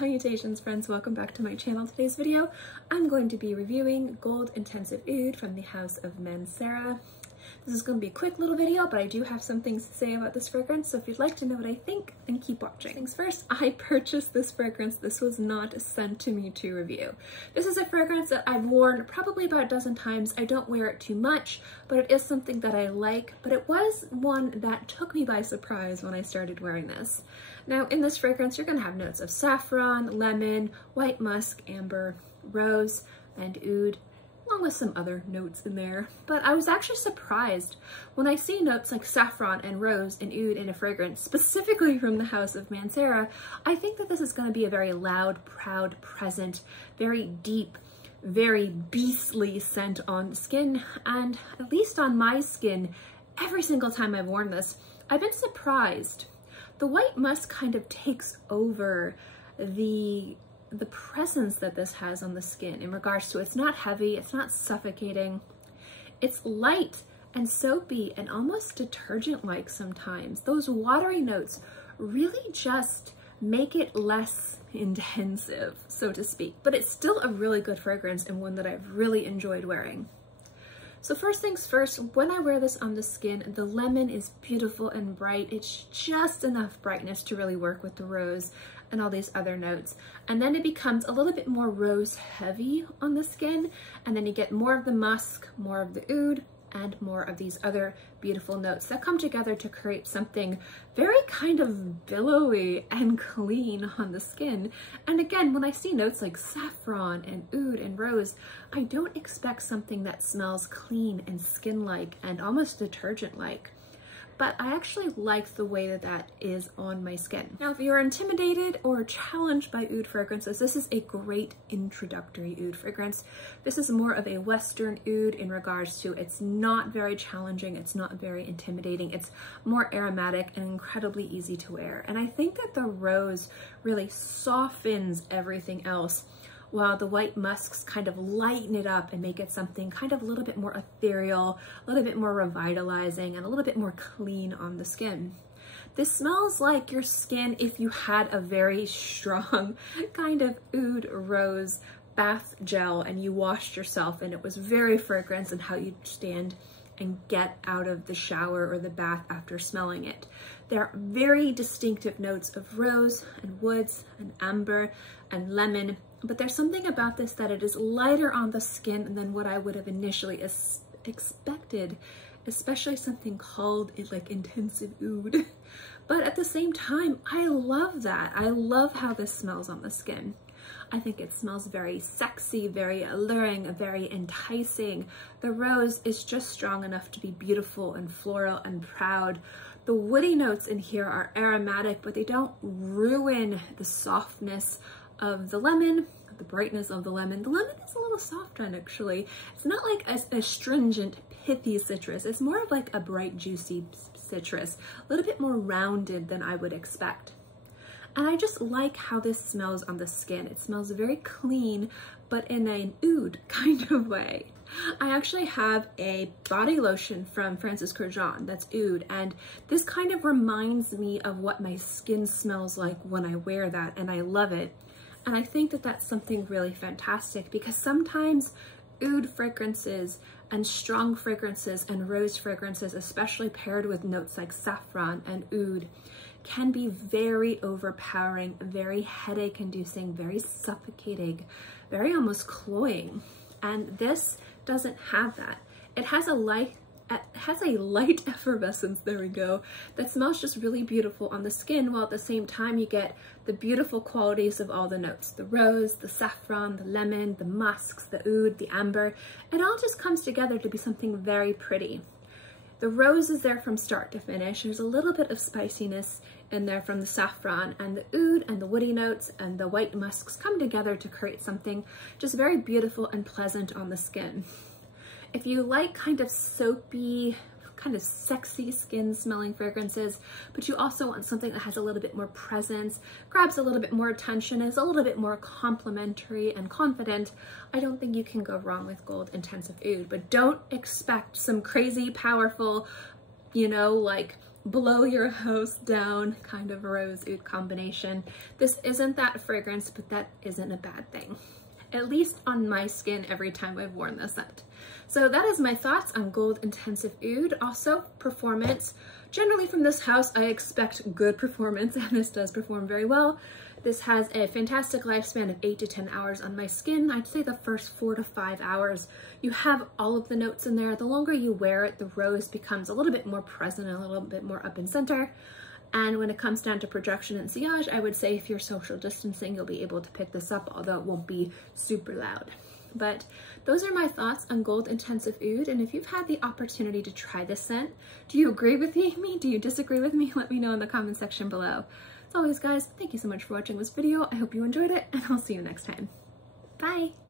Salutations friends, welcome back to my channel. Today's video, I'm going to be reviewing Gold Intensive Aoud from the house of Mancera. This is going to be a quick little video, but I do have some things to say about this fragrance, so if you'd like to know what I think, then keep watching. Things first, I purchased this fragrance. This was not sent to me to review. This is a fragrance that I've worn probably about a dozen times. I don't wear it too much, but it is something that I like, but it was one that took me by surprise when I started wearing this. Now, in this fragrance, you're going to have notes of saffron, lemon, white musk, amber, rose, and oud, along with some other notes in there. But I was actually surprised when I see notes like saffron and rose and oud in a fragrance, specifically from the house of Mancera. I think that this is going to be a very loud, proud, present, very deep, very beastly scent on the skin. And at least on my skin, every single time I've worn this, I've been surprised. The white musk kind of takes over the presence that this has on the skin in regards to it's not heavy, it's not suffocating, it's light and soapy and almost detergent-like sometimes. Those watery notes really just make it less intensive, so to speak, but it's still a really good fragrance and one that I've really enjoyed wearing. So first things first, when I wear this on the skin, the lemon is beautiful and bright. It's just enough brightness to really work with the rose and all these other notes. And then it becomes a little bit more rose heavy on the skin. And then you get more of the musk, more of the oud, and more of these other beautiful notes that come together to create something very kind of billowy and clean on the skin. And again, when I see notes like saffron and oud and rose, I don't expect something that smells clean and skin-like and almost detergent-like. But I actually like the way that that is on my skin. Now, if you're intimidated or challenged by oud fragrances, this is a great introductory oud fragrance. This is more of a Western oud in regards to it's not very challenging, it's not very intimidating, it's more aromatic and incredibly easy to wear. And I think that the rose really softens everything else, while the white musks kind of lighten it up and make it something kind of a little bit more ethereal, a little bit more revitalizing, and a little bit more clean on the skin. This smells like your skin if you had a very strong kind of oud rose bath gel and you washed yourself and it was very fragrant and how you stand and get out of the shower or the bath after smelling it. There are very distinctive notes of rose and woods and amber and lemon, but there's something about this that it is lighter on the skin than what I would have initially expected, especially something called like intensive oud. But at the same time, I love that. I love how this smells on the skin. I think it smells very sexy, very alluring, very enticing. The rose is just strong enough to be beautiful and floral and proud. The woody notes in here are aromatic, but they don't ruin the softness of the lemon, the brightness of the lemon. The lemon is a little softer actually. It's not like a astringent, pithy citrus. It's more of like a bright, juicy citrus, a little bit more rounded than I would expect. And I just like how this smells on the skin. It smells very clean, but in an oud kind of way. I actually have a body lotion from Francis Kurkdjian that's oud, and this kind of reminds me of what my skin smells like when I wear that, and I love it. And I think that that's something really fantastic because sometimes oud fragrances and strong fragrances and rose fragrances, especially paired with notes like saffron and oud, can be very overpowering, very headache-inducing, very suffocating, very almost cloying. And this doesn't have that. It has a light effervescence, there we go, that smells just really beautiful on the skin, while at the same time you get the beautiful qualities of all the notes, the rose, the saffron, the lemon, the musks, the oud, the amber. It all just comes together to be something very pretty. The rose is there from start to finish. There's a little bit of spiciness in there from the saffron, and the oud and the woody notes and the white musks come together to create something just very beautiful and pleasant on the skin. If you like kind of soapy, kind of sexy skin smelling fragrances, but you also want something that has a little bit more presence, grabs a little bit more attention, is a little bit more complimentary and confident, I don't think you can go wrong with Gold Intensive Aoud. But don't expect some crazy, powerful, you know, like blow your house down kind of rose oud combination. This isn't that fragrance, but that isn't a bad thing. At least on my skin every time I've worn this scent. So that is my thoughts on Gold Intensive Oud. Also, performance. Generally from this house, I expect good performance, and this does perform very well. This has a fantastic lifespan of 8 to 10 hours on my skin. I'd say the first 4 to 5 hours, you have all of the notes in there. The longer you wear it, the rose becomes a little bit more present, a little bit more up in center. And when it comes down to projection and sillage, I would say if you're social distancing, you'll be able to pick this up, although it won't be super loud. But those are my thoughts on Gold Intensive Oud. And if you've had the opportunity to try this scent, do you agree with me? Do you disagree with me? Let me know in the comment section below. As always, guys, thank you so much for watching this video. I hope you enjoyed it, and I'll see you next time. Bye!